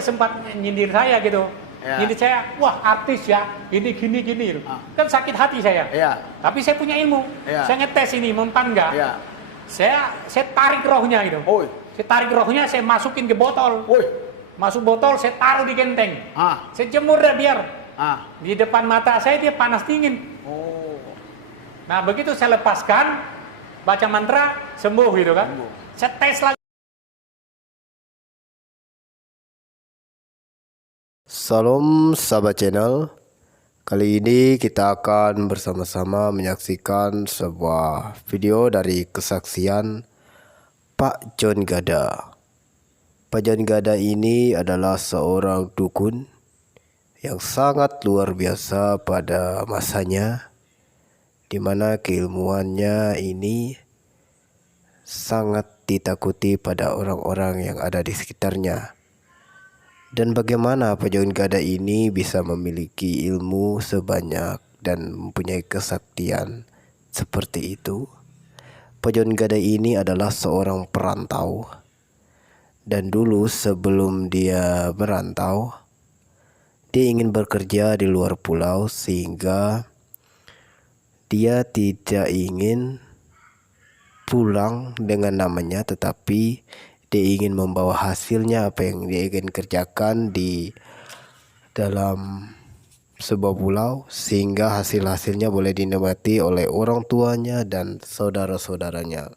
aja sempat nyindir saya gitu. Ya. Nyindir saya, wah artis ya, ini gini gitu. Kan sakit hati saya. Ya. Tapi saya punya ilmu. Ya. Saya ngetes ini mempan enggak. Ya. Saya tarik rohnya gitu. Oi. Saya tarik rohnya, saya masukin ke botol. Oi. Masuk botol, saya taruh di genteng. Saya jemur dah biar. Di depan mata saya dia panas dingin. Oh. Nah begitu saya lepaskan, baca mantra, sembuh gitu kan. Sembuh. Saya tes lagi. Salam sahabat channel. Kali ini kita akan bersama-sama menyaksikan sebuah video dari kesaksian Pak John Gada. Pak John Gada ini adalah seorang dukun yang sangat luar biasa pada masanya, di mana keilmuannya ini sangat ditakuti pada orang-orang yang ada di sekitarnya. Dan bagaimana Pak John Gada ini bisa memiliki ilmu sebanyak dan mempunyai kesaktian seperti itu? Pak John Gada ini adalah seorang perantau. Dan dulu sebelum dia merantau, dia ingin bekerja di luar pulau sehingga dia tidak ingin pulang dengan namanya, tetapi dia ingin membawa hasilnya apa yang dia ingin kerjakan di dalam sebuah pulau, sehingga hasil-hasilnya boleh dinikmati oleh orang tuanya dan saudara-saudaranya.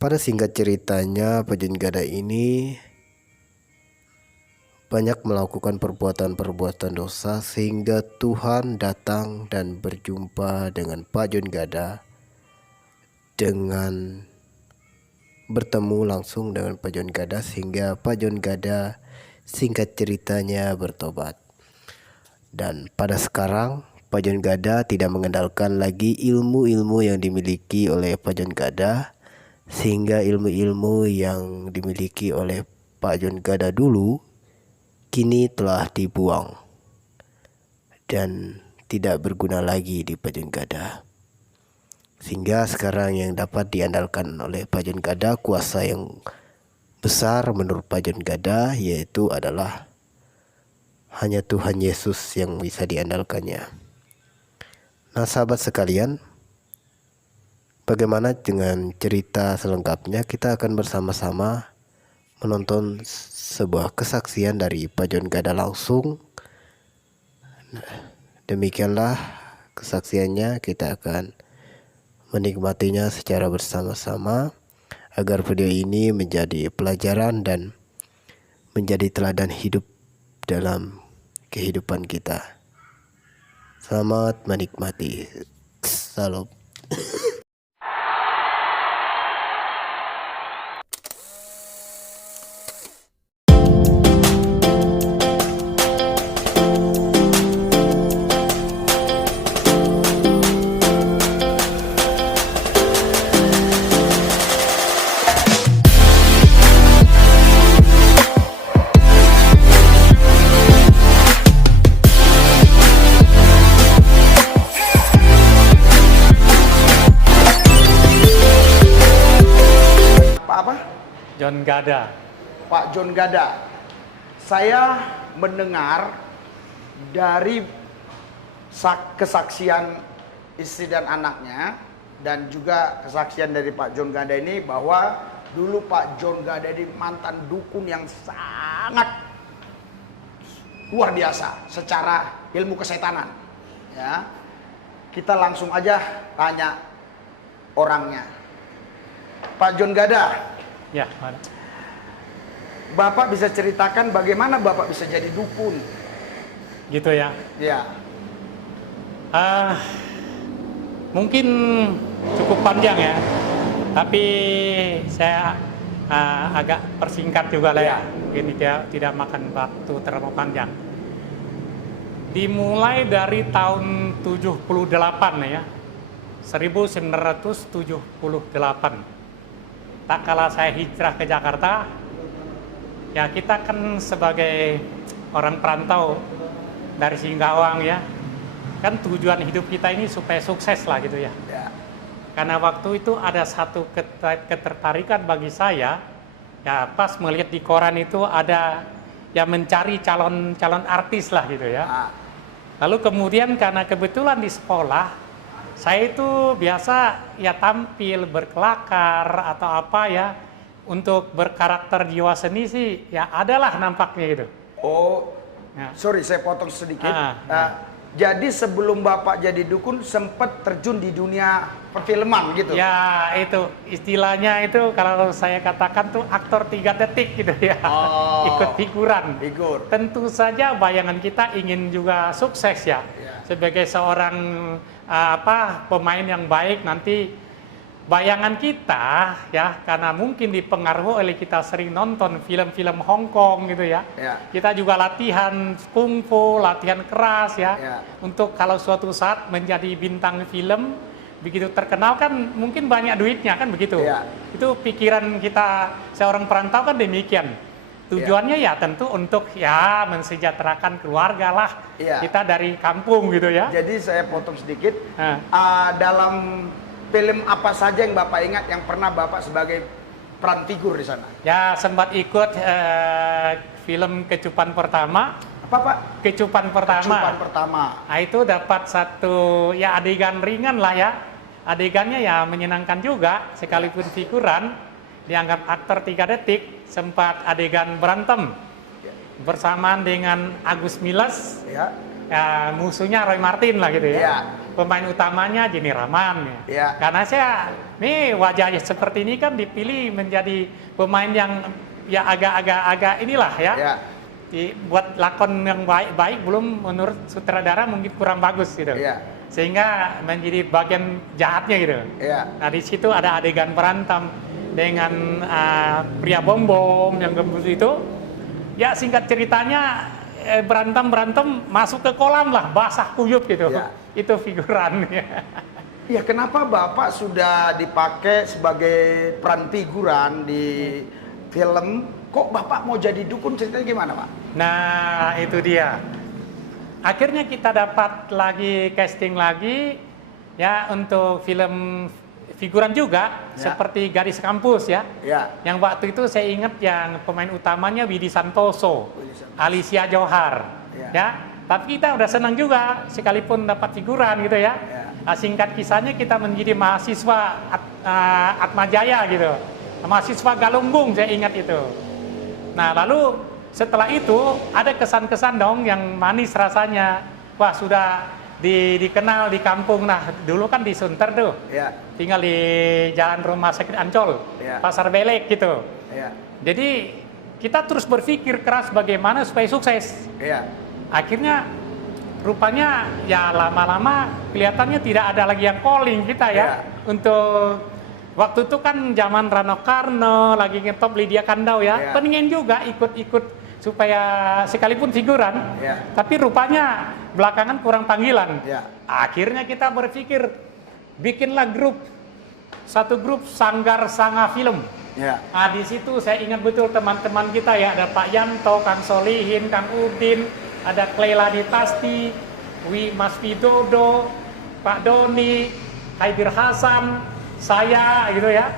Pada singkat ceritanya, Pak John Gada ini banyak melakukan perbuatan-perbuatan dosa sehingga Tuhan datang dan berjumpa dengan Pak John Gada dengan bertemu langsung dengan Pak John Gada, sehingga Pak John Gada singkat ceritanya bertobat. Dan pada sekarang Pak John Gada tidak mengandalkan lagi ilmu-ilmu yang dimiliki oleh Pak John Gada, sehingga ilmu-ilmu yang dimiliki oleh Pak John Gada dulu kini telah dibuang dan tidak berguna lagi di Pak John Gada. Sehingga sekarang yang dapat diandalkan oleh Pak John Gada, kuasa yang besar menurut Pak John Gada, yaitu adalah hanya Tuhan Yesus yang bisa diandalkannya. Nah sahabat sekalian, bagaimana dengan cerita selengkapnya? Kita akan bersama-sama menonton sebuah kesaksian dari Pak John Gada langsung. Nah, demikianlah kesaksiannya, kita akan menikmatinya secara bersama-sama agar video ini menjadi pelajaran dan menjadi teladan hidup dalam kehidupan kita. Selamat menikmati. Salam. John Gada. Pak John Gada, saya mendengar dari kesaksian istri dan anaknya, dan juga kesaksian dari Pak John Gada ini, bahwa dulu Pak John Gada ini mantan dukun yang sangat luar biasa secara ilmu kesetanan. Ya, kita langsung aja tanya orangnya. Pak John Gada. Ya, mana? Bapak bisa ceritakan bagaimana Bapak bisa jadi dukun? Gitu ya. Ya. Mungkin cukup panjang ya, tapi saya agak persingkat juga lah ya. Ini tidak makan waktu terlalu panjang. Dimulai dari tahun 78 ya, 1978. Tak kala saya hijrah ke Jakarta, ya kita kan sebagai orang perantau dari Singkawang ya, kan tujuan hidup kita ini supaya sukses lah gitu ya. Karena waktu itu ada satu ketertarikan bagi saya ya pas melihat di koran itu ada yang mencari calon artis lah gitu ya. Ah, Lalu kemudian karena kebetulan di sekolah saya itu biasa ya tampil berkelakar atau apa ya, untuk berkarakter jiwa seni sih ya adalah nampaknya gitu. oh, Ya. sorry saya potong sedikit. Ah, Jadi sebelum Bapak jadi dukun sempat terjun di dunia perfilman gitu. Ya itu istilahnya itu kalau saya katakan tuh aktor 3 detik gitu ya. Oh. Ikut figuran. Figur. Tentu saja bayangan kita ingin juga sukses ya. Ya. Sebagai seorang pemain yang baik nanti, bayangan kita ya, karena mungkin dipengaruhi oleh kita sering nonton film-film Hong Kong gitu ya. Ya. Kita juga latihan kungfu, latihan keras ya. Ya. Untuk kalau suatu saat menjadi bintang film, begitu terkenal kan mungkin banyak duitnya kan begitu. Ya. Itu pikiran kita seorang perantau kan demikian. Tujuannya ya tentu untuk ya mensejahterakan keluarga lah. Ya. Kita dari kampung gitu ya. Jadi saya potong sedikit. Nah. Dalam film apa saja yang Bapak ingat yang pernah Bapak sebagai peran figur di sana? Ya sempat ikut film Kecupan Pertama. Apa Pak? Kecupan Pertama. Kecupan pertama. Nah, itu dapat satu ya adegan ringan lah ya. Adegannya ya menyenangkan juga, sekalipun figuran, dianggap aktor 3 detik, sempat adegan berantem bersamaan dengan Agus Miles, Ya. ya, musuhnya Roy Martin lah gitu ya. Ya. Pemain utamanya Jenny Rahman ya. Ya. Karena saya nih wajahnya seperti ini kan dipilih menjadi pemain yang ya agak inilah ya. Ya. Buat lakon yang baik belum menurut sutradara mungkin kurang bagus gitu. Ya. Sehingga menjadi bagian jahatnya gitu. Ya. Nah di situ ada adegan berantem dengan pria bom yang gembus itu. Ya singkat ceritanya berantem masuk ke kolam lah, basah kuyup gitu. Ya. Itu figuran. Ya, kenapa Bapak sudah dipakai sebagai peran figuran di film, kok Bapak mau jadi dukun, ceritanya gimana Pak? Nah itu dia. Akhirnya kita dapat lagi casting lagi ya untuk film figuran juga Ya. seperti Gadis Kampus ya. Ya. Yang waktu itu saya ingat yang pemain utamanya Widi Santoso, Widi Santoso. Alicia Johar, Ya. ya. Tapi kita udah senang juga sekalipun dapat figuran gitu ya. Ya. Nah, singkat kisahnya kita menjadi mahasiswa Atmajaya gitu, mahasiswa Galunggung saya ingat itu. Nah lalu setelah itu ada kesan-kesan dong yang manis rasanya. Wah sudah dikenal di kampung. Nah dulu kan di Sunter tuh. Ya. Tinggal di Jalan Rumah Sakit Ancol, Ya. Pasar Belek gitu. Ya. Jadi kita terus berpikir keras bagaimana supaya sukses. Ya. Akhirnya rupanya ya lama-lama kelihatannya tidak ada lagi yang calling kita ya. Ya. Untuk waktu itu kan zaman Rano Karno, lagi ngetop Lydia Kandau ya. Ya. Pengen juga ikut-ikut supaya sekalipun figuran. Ya. Tapi rupanya belakangan kurang panggilan. Ya. Akhirnya kita berpikir bikinlah satu grup Sanggar Sanga Film. Ya. Nah, di situ saya ingat betul teman-teman kita ya, ada Pak Yanto, Kang Solihin, Kang Udin, ada Kleilani Tasti, Mas Widodo, Pak Doni, Haidir Hasan, saya gitu ya.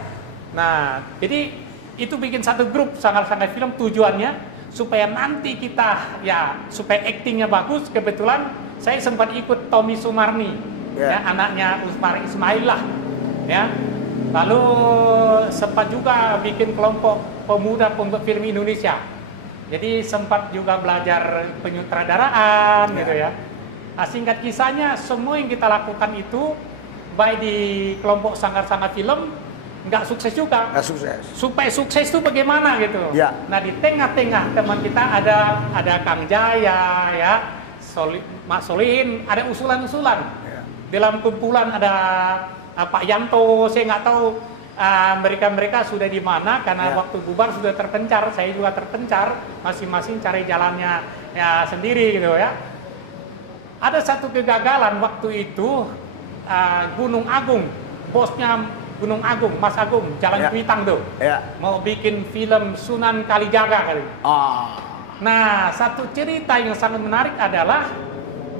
Nah, jadi itu bikin satu grup Sanggar Sanga Film, tujuannya supaya nanti kita ya supaya aktingnya bagus. Kebetulan saya sempat ikut Tommy Sumarni, Ya. ya, anaknya Usmar Ismail lah, ya. Lalu sempat juga bikin kelompok pemuda pembuat film Indonesia. Jadi sempat juga belajar penyutradaraan gitu ya. Nah, singkat kisahnya semua yang kita lakukan itu baik di kelompok Sanggar-Sanggar Film nggak sukses juga. Nggak sukses. Supaya sukses itu bagaimana gitu. Ya. Nah di tengah-tengah teman kita ada Kang Jaya ya, Mak Solihin, ada usulan-usulan. Ya. Dalam kumpulan ada Pak Yanto, saya nggak tahu mereka sudah di mana karena Ya. waktu bubar sudah terpencar, saya juga terpencar, masing-masing cari jalannya ya sendiri gitu ya. Ada satu kegagalan waktu itu, Gunung Agung, bosnya Gunung Agung, Mas Agung, Jalan Ya. Kuitang tuh, Ya. mau bikin film Sunan Kalijaga kali. Nah, satu cerita yang sangat menarik adalah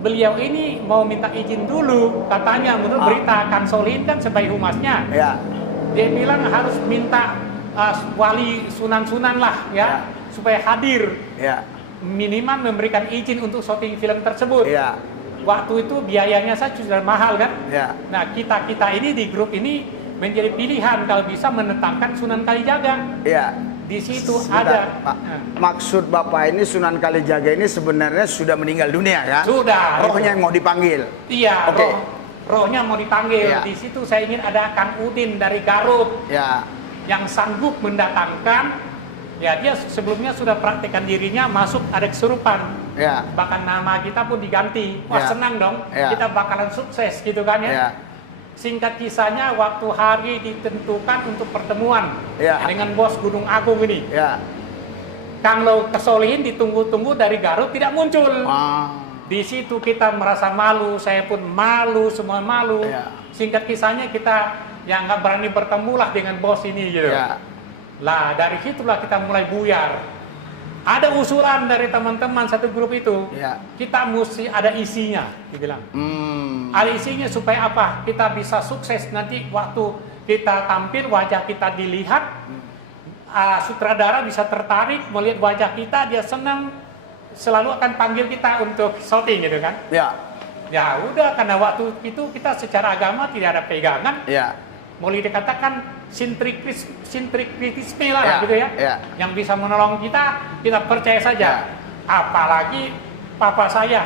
beliau ini mau minta izin dulu, katanya menurut berita Kang Solihin kan sebagai humasnya. Ya. Dia bilang harus minta wali sunan-sunan lah ya, supaya hadir. Ya. Minimal memberikan izin untuk syuting film tersebut. Ya. Waktu itu biayanya saja sudah mahal kan. Ya. Nah kita ini di grup ini menjadi pilihan kalau bisa menentangkan Sunan Kalijaga. Ya. Di situ Sebentar, ada. Pak. Maksud Bapak ini Sunan Kalijaga ini sebenarnya sudah meninggal dunia kan? Sudah. Rohnya yang mau dipanggil. Iya. Oke. Rohnya mau dipanggil. Ya. Di situ saya ingin ada Kang Udin dari Garut. Ya. Yang sanggup mendatangkan. Ya dia sebelumnya sudah praktekkan dirinya masuk ada kesurupan. Ya. Bahkan nama kita pun diganti. Wah Ya. senang dong. Ya. Kita bakalan sukses gitu kan ya. Ya. Singkat kisahnya waktu hari ditentukan untuk pertemuan Ya. dengan bos Gunung Agung ini. Ya. Kang Lo Kesolihin ditunggu-tunggu dari Garut tidak muncul. Ah. Di situ kita merasa malu, saya pun malu, semua malu. Ya. Singkat kisahnya kita yang nggak berani bertemu lah dengan bos ini gitu. Ya. Lah dari situlah kita mulai buyar. Ada usulan dari teman-teman satu grup itu, Ya. kita mesti ada isinya, dibilang. Ada isinya supaya apa? Kita bisa sukses nanti waktu kita tampil wajah kita dilihat, sutradara bisa tertarik melihat wajah kita, dia senang, selalu akan panggil kita untuk syuting gitu kan? Ya. Ya udah karena waktu itu kita secara agama tidak ada pegangan, Ya. boleh dikatakan sintrikritisme lah Ya, gitu ya. ya. Yang bisa menolong kita percaya saja. Ya. Apalagi papa saya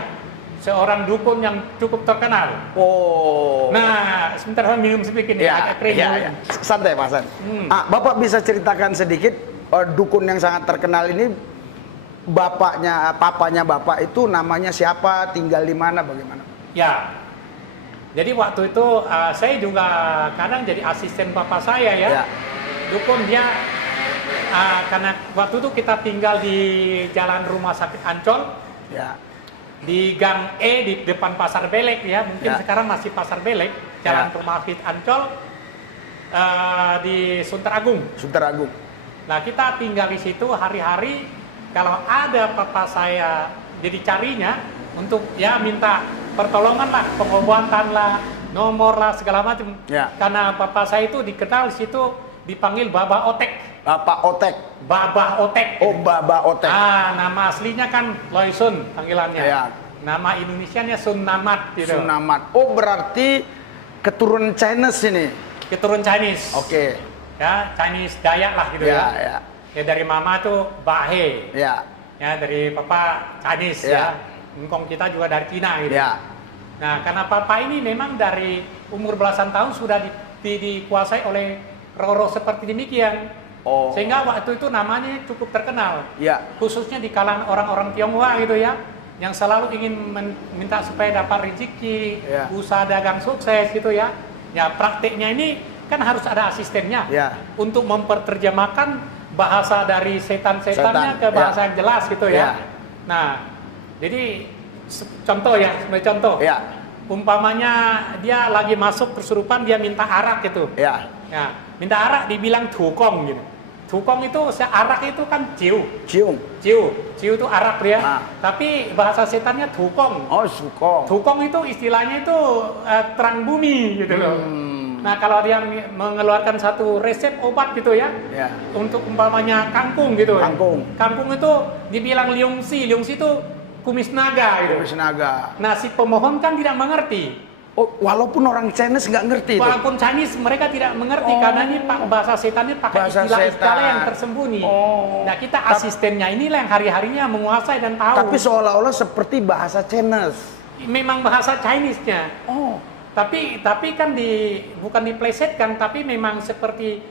seorang dukun yang cukup terkenal. Oh. Nah, sebentar saya minum sedikit nih, agak kering. ya. Santai Pak San. Bapak bisa ceritakan sedikit dukun yang sangat terkenal ini, papanya Bapak itu namanya siapa, tinggal di mana, bagaimana? Ya. Jadi waktu itu saya juga kadang jadi asisten papa saya ya. Ya. Dukun dia karena waktu itu kita tinggal di Jalan Rumah Sakit Ancol. Ya. Di Gang E di depan Pasar Belek ya, mungkin Ya. sekarang masih Pasar Belek, Jalan Rumah Sakit Ancol di Sunter Agung. Sunter Agung. Nah kita tinggal di situ hari-hari, kalau ada papa saya jadi carinya untuk ya minta pertolongan lah, pengobatan lah, nomor lah segala macam. Ya. Karena papa saya itu dikenal di situ dipanggil Baba Otek. Bapak Otek. Baba Otek. Oh, Baba Otek. Nama aslinya kan Loisun panggilannya. Ya. Nama Indonesianya Sun Namat gitu. Sunamat. Oh, berarti keturunan Chinese ini. Keturunan Chinese. Oke. Ya, Chinese Dayak lah gitu Ya, ya. ya. Ya dari mama tuh Bahe. Ya. Ya dari papa Chinese Ya. ya. Engkong kita juga dari Cina gitu. Ya. Nah, karena papa ini memang dari umur belasan tahun sudah dikuasai oleh roh-roh seperti demikian. Oh. Sehingga waktu itu namanya cukup terkenal. Ya. Khususnya di kalangan orang-orang Tionghoa gitu ya, yang selalu ingin minta supaya dapat rezeki, Ya. usaha dagang sukses gitu ya. Ya prakteknya ini kan harus ada asistennya Ya. untuk memperterjemahkan bahasa dari setan-setannya Setan, ke bahasa ya. yang jelas gitu Ya. ya. Nah, jadi contoh ya, sebagai contoh. Ya. Umpamanya dia lagi masuk kesurupan, dia minta arak gitu. Ya. Ya, minta arak dibilang tukong gitu. Tukong itu arak itu kan ciu. Cium. Ciu itu arak dia. Ah. Tapi bahasa setannya tukong. Oh, Suko. Tukong itu istilahnya itu terang bumi gitu loh. Hmm. Nah kalau dia mengeluarkan satu resep obat gitu ya, Ya. untuk umpamanya kangkung gitu. Kangkung. Kangkung itu dibilang liungsi. Liungsi itu kumis naga gitu. Kumis naga. Nah si pemohon kan tidak mengerti. Oh, walaupun orang Chinese nggak ngerti itu. Walaupun Chinese mereka tidak mengerti karena ini bahasa setannya pakai Bahasa istilah-istilah setan. yang tersembunyi. Oh. Nah kita asistennya inilah yang hari-harinya menguasai dan tahu. Tapi seolah-olah seperti bahasa Chinese. Memang bahasa Chinese-nya. Oh. Tapi kan bukan diplesetkan, tapi memang seperti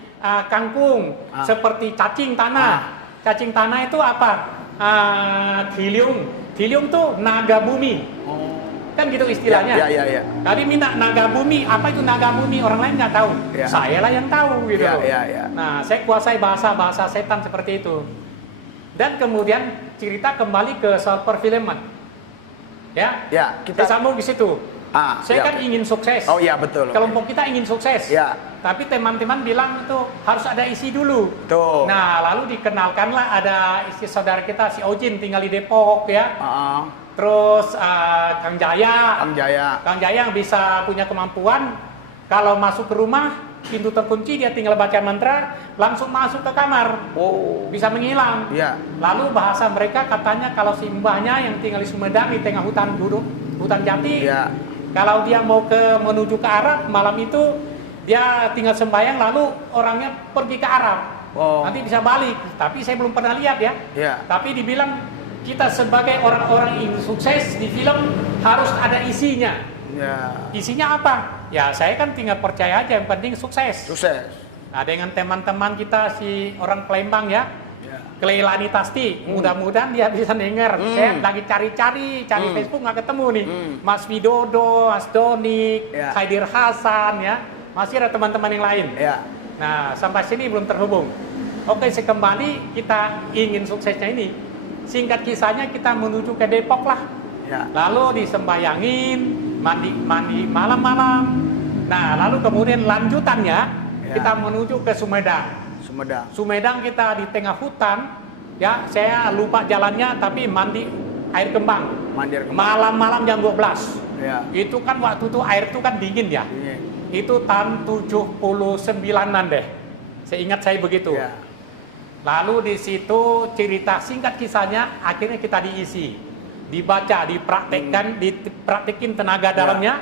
kangkung, seperti cacing tanah. Cacing tanah itu apa? Diliung. Diliung tuh naga bumi. Kan gitu istilahnya. Ya. Tadi minta naga bumi, apa itu naga bumi? Orang lain nggak tahu. Ya. Saya lah yang tahu gitu. Ya. Nah, saya kuasai bahasa setan seperti itu. Dan kemudian cerita kembali ke soal perfilman. Ya. Ya, Kita sambung di situ. Saya ya. kan ingin sukses. Oh iya betul. Kelompok kita ingin sukses. Ya. Tapi teman-teman bilang itu harus ada isi dulu. Tuh. Nah, lalu dikenalkanlah ada isi saudara kita si Ojin tinggal di Depok ya. Terus Kang Jaya. Kang Jaya. Kang Jaya yang bisa punya kemampuan kalau masuk ke rumah pintu terkunci, dia tinggal baca mantra, langsung masuk ke kamar. Oh. Bisa menghilang. Iya. Lalu bahasa mereka katanya kalau si mbahnya yang tinggal di Sumedang di tengah hutan hutan jati, Iya. kalau dia mau menuju ke Arab malam itu dia tinggal sembahyang lalu orangnya pergi ke Arab. Oh. Nanti bisa balik. Tapi saya belum pernah lihat ya. Iya. Tapi dibilang kita sebagai orang-orang yang sukses di film harus ada isinya. Ya. Isinya apa? Ya saya kan tinggal percaya aja, yang penting sukses. Sukses. Nah dengan teman-teman kita si orang Palembang ya, Ya. Keleilani Tasti, mudah-mudahan dia bisa denger. Saya lagi cari Facebook nggak ketemu nih. Mas Widodo, Mas Doni, Ya. Khaidir Hasan ya, masih ada teman-teman yang lain. Ya. Nah sampai sini belum terhubung. Oke, kembali kita ingin suksesnya ini. Singkat kisahnya kita menuju ke Depok lah. Ya. Lalu disembayangin, mandi malam-malam. Nah, lalu kemudian lanjutannya kita menuju ke Sumedang. Sumedang kita di tengah hutan, ya saya lupa jalannya tapi mandi air kembang. Malam-malam jam 12. Ya. Itu kan waktu itu air itu kan dingin ya. Dingin. Itu tahun 79-an deh. Seingat saya begitu. Ya. Lalu di situ cerita singkat kisahnya akhirnya kita diisi. Dibaca, dipraktekin tenaga dalamnya.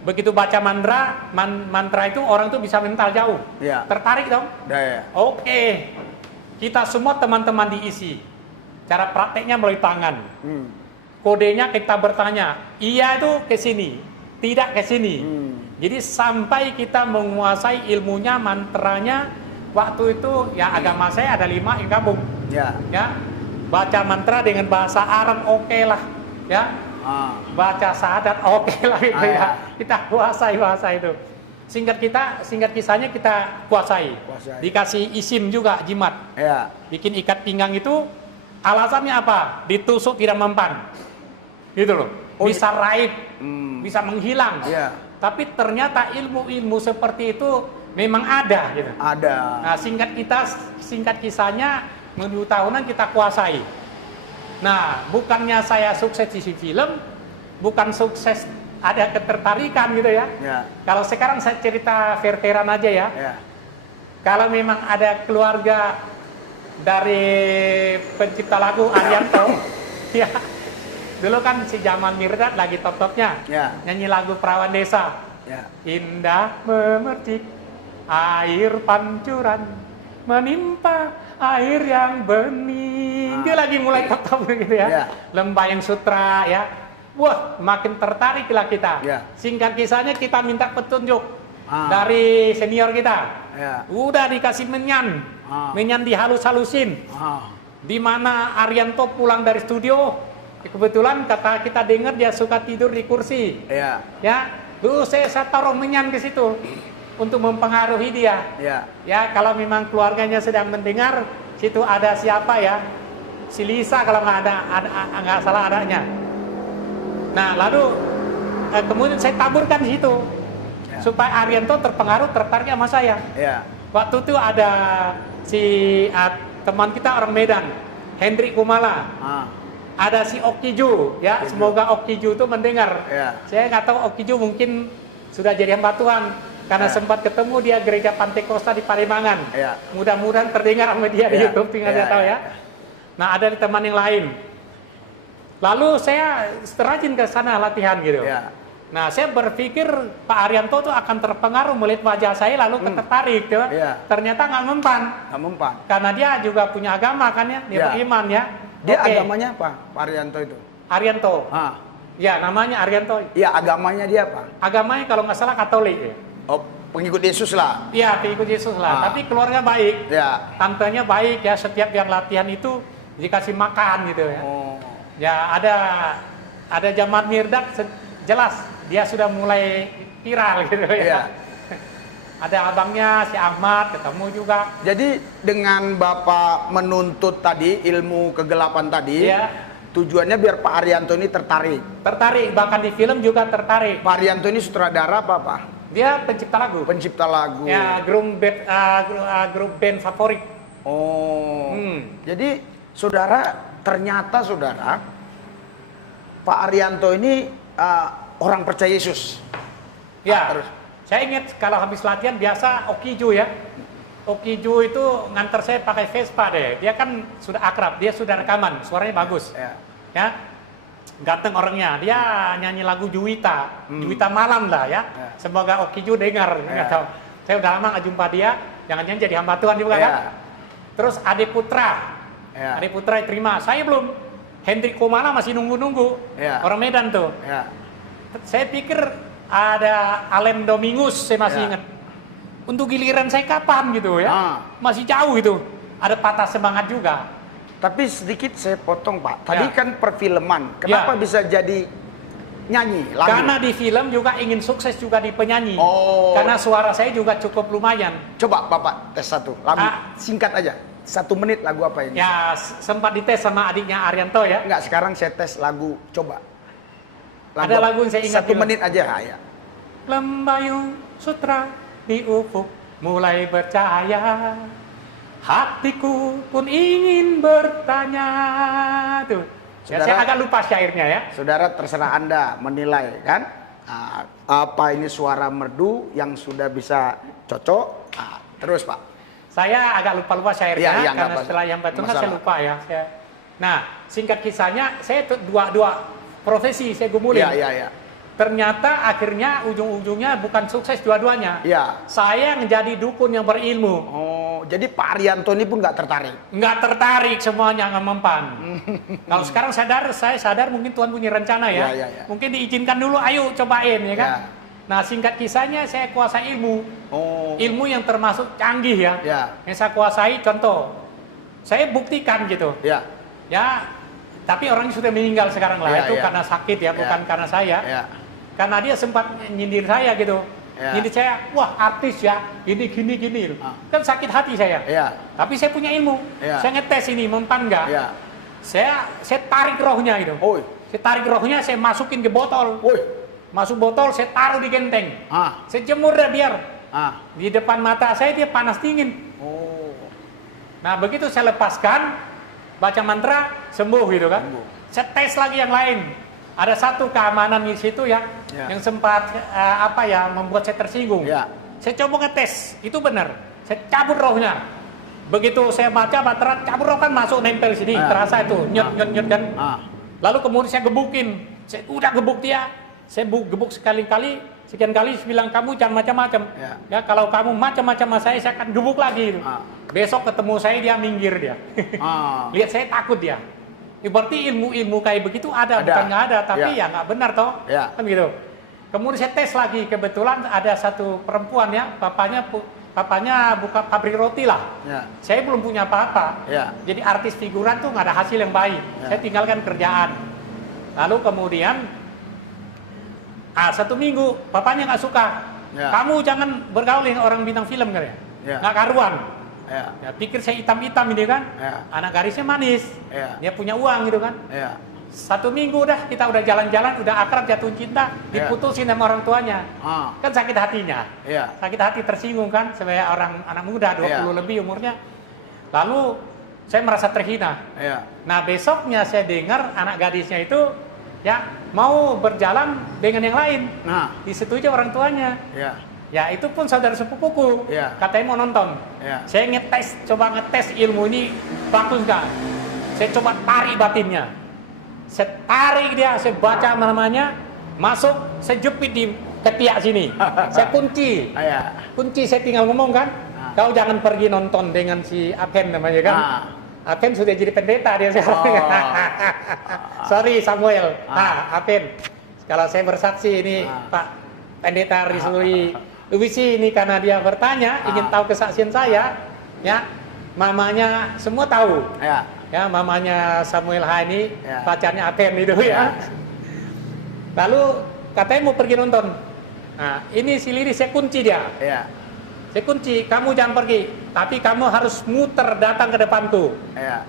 Begitu baca mantra itu orang tuh bisa mental jauh. Ya. Tertarik dong? Ya. Oke. Kita semua teman-teman diisi. Cara prakteknya melalui tangan. Kodenya kita bertanya, iya itu ke sini, tidak ke sini. Jadi sampai kita menguasai ilmunya, mantranya, waktu itu ya agama saya ada 5 yang gabung. Ya. Baca mantra dengan bahasa Arab oke lah, ya. Baca syahadat oke lah gitu ya. Kita kuasai bahasa itu. Singkat kisahnya kita kuasai. Dikasih isim juga jimat. Ya. Bikin ikat pinggang itu alasannya apa? Ditusuk tidak mempan. Gitu loh. Bisa raib, bisa menghilang. Ya. Tapi ternyata ilmu-ilmu seperti itu memang ada gitu. Ada. Nah, singkat kisahnya menuju tahunan kita kuasai. Nah, bukannya saya sukses di film, bukan sukses ada ketertarikan gitu ya. Ya. Kalau sekarang saya cerita veteran aja ya. Ya. Kalau memang ada keluarga dari pencipta lagu Arianto, ya. Dulu kan si Jamal Mirdad lagi top-topnya. Ya. Nyanyi lagu Perawan Desa. Ya. Indah memercik air pancuran menimpa air yang bening. Dia lagi mulai top gitu ya. Ya. Lembayang Sutra ya. Wah, makin tertariklah kita. Ya. Singkat kisahnya kita minta petunjuk dari senior kita. Ya. Udah dikasih menyan. Menyan dihalus-halusin. Di mana Arianto pulang dari studio, kebetulan kata kita dengar dia suka tidur di kursi. Ya. Ya. Dulu saya taruh menyan ke situ untuk mempengaruhi dia. Ya. Ya, kalau memang keluarganya sedang mendengar, situ ada siapa ya? Si Lisa kalau nggak salah adanya. Nah, lalu kemudian saya taburkan di situ supaya Arianto terpengaruh, tertarik sama saya. Ya. Waktu itu ada si teman kita orang Medan, Hendrik Kumala. Ada si Okiju, ya. Semoga Okiju itu mendengar. Ya. Saya nggak tahu Okiju mungkin sudah jadi hamba Tuhan karena sempat ketemu dia gereja Pantekosta di Pademangan. Ya. Mudah-mudahan terdengar sama dia di YouTube, tinggal dia tahu ya. Nah, ada teman yang lain. Lalu saya rajin ke sana latihan gitu. Ya. Nah, saya berpikir Pak Arianto tuh akan terpengaruh melihat wajah saya lalu tertarik, gitu. Ya. Ternyata nggak mempan. Nggak mempan. Karena dia juga punya agama kan ya, dia beriman ya. Dia Oke. agamanya apa, Pak Arianto itu? Arianto. Ya, namanya Arianto. Ya, agamanya dia apa? Agamanya kalau nggak salah Katolik. Ya. Oh, pengikut Yesus lah. Iya, pengikut Yesus lah. Tapi keluarga baik. Ya. Tantenya baik ya. Setiap yang latihan itu dikasih makan gitu ya. Oh. Ya ada Jamal Mirdad jelas dia sudah mulai viral gitu ya. Iya. Ada abangnya si Ahmad ketemu juga. Jadi dengan Bapak menuntut tadi ilmu kegelapan tadi, tujuannya biar Pak Arianto ini tertarik. Tertarik, bahkan di film juga tertarik. Pak Arianto ini sutradara apa, Pak? Dia pencipta lagu. Pencipta lagu. Ya, grup band favorit. Oh. Jadi ternyata saudara, Pak Arianto ini orang percaya Yesus. Ya. Terus Saya ingat kalau habis latihan biasa Okiju ya. Okiju itu nganter saya pakai Vespa deh. Dia kan sudah akrab, dia sudah rekaman, suaranya bagus. Ya. Ganteng orangnya. Dia nyanyi lagu Juwita. Juwita Malam lah ya. Semoga Okiju dengar. Nggak tahu. Saya udah lama nggak jumpa dia. Jangan-jangan jadi hamba Tuhan juga kan. Terus Ade Putra. Ade Putra terima. Saya belum. Hendrik Komala masih nunggu-nunggu. Orang Medan tuh. Saya pikir ada Alem Domingus, saya masih ingat. Untuk giliran saya kapan gitu ya? Masih jauh gitu. Ada patah semangat juga. Tapi sedikit saya potong Pak. Tadi kan perfilman. Kenapa bisa jadi nyanyi lagu? Karena di film juga ingin sukses juga di penyanyi. Karena suara saya juga cukup lumayan. Coba Bapak tes satu lagu singkat aja. 1 menit lagu apa ini? Ya sempat dites sama adiknya Arianto ya. Enggak, sekarang saya tes lagu. Coba. Ada lagu yang saya ingat 1 menit aja ya. Lembayung sutra di ufuk mulai bercahaya, hatiku pun ingin bertanya. Tuh. Saudara, saya agak lupa syairnya ya. Saudara, terserah Anda menilai kan. Apa ini suara merdu yang sudah bisa cocok. Terus Pak. Saya agak lupa syairnya karena setelah yang betul saya lupa ya. Nah, singkat kisahnya saya dua profesi saya gumulin. Ternyata akhirnya ujung-ujungnya bukan sukses dua-duanya. Saya menjadi dukun yang berilmu. Jadi Pak Arianto ini pun nggak tertarik? Nggak tertarik, semuanya nggak mempan. Kalau sekarang saya sadar mungkin Tuhan punya rencana ya. Mungkin diizinkan dulu, ayo cobain ya kan. Nah singkat kisahnya saya kuasai ilmu. Ilmu yang termasuk canggih ya. Yang saya kuasai, contoh. Saya buktikan gitu. Ya, tapi orangnya sudah meninggal sekarang lah. Itu karena sakit ya, bukan karena saya. Karena dia sempat nyindir saya gitu. Nyindir saya, wah artis ya, gini. Kan sakit hati saya. Tapi saya punya ilmu. Saya ngetes ini, mempan nggak? Saya tarik rohnya gitu. Saya tarik rohnya, saya masukin ke botol. Masuk botol, saya taruh di genteng. Saya jemur dah biar. Di depan mata saya dia panas dingin. Nah begitu saya lepaskan, baca mantra, sembuh gitu kan. Saya tes lagi yang lain. Ada satu keamanan di situ ya, yang sempat membuat saya tersinggung. Saya coba ngetes, itu benar. Saya cabut rohnya. Begitu saya baca mantra, cabut roh kan masuk nempel sini, terasa itu nyet kan. Lalu kemudian saya gebukin, saya udah gebuk dia. Saya gebuk sekian kali bilang kamu jangan macam-macam. Ya kalau kamu macam-macam sama saya akan gebuk lagi. Besok ketemu saya dia minggir dia. Lihat saya takut dia. Berarti ilmu-ilmu kayak begitu ada. Bukan nggak ada, tapi ya nggak benar toh. Kan gitu. Kemudian saya tes lagi, kebetulan ada satu perempuan ya, papanya buka pabrik roti lah. Saya belum punya apa-apa. Jadi artis figuran tuh nggak ada hasil yang baik. Saya tinggalkan kerjaan. Lalu kemudian 1 minggu papanya nggak suka. Kamu jangan bergaul dengan orang bintang film kan ya. Nggak karuan. Ya, pikir saya hitam-hitam ini kan. Anak garisnya manis. Dia punya uang gitu kan. 1 minggu kita udah jalan-jalan, udah akrab, jatuh cinta, diputusin sama orang tuanya. Kan sakit hatinya. Sakit hati, tersinggung kan, sebagai orang anak muda 20 lebih umurnya. Lalu saya merasa terhina. Nah besoknya saya dengar anak gadisnya itu ya mau berjalan dengan yang lain. Disetujui orang tuanya. Ya itu pun saudara sepupuku. Katanya mau nonton. Saya coba ngetes ilmu ini bagus nggak? Saya coba tarik batinnya. Saya tarik dia, saya baca namanya, masuk, saya jepit di ketiak sini. Saya kunci. Kunci, saya tinggal ngomong kan. Kau jangan pergi nonton dengan si Aken namanya kan. Aken sudah jadi pendeta dia sekarang. Sorry Samuel. Aken. Kalau saya bersaksi ini Pak Pendeta Rizuli Luwisi ini karena dia bertanya, ingin tahu kesaksian saya, ya, mamanya semua tahu, ya, mamanya Samuel H ini pacarnya Aten itu ya. Lalu katanya mau pergi nonton. Nah, ini si Lili saya kunci dia. Saya kunci, kamu jangan pergi, tapi kamu harus muter datang ke depanku.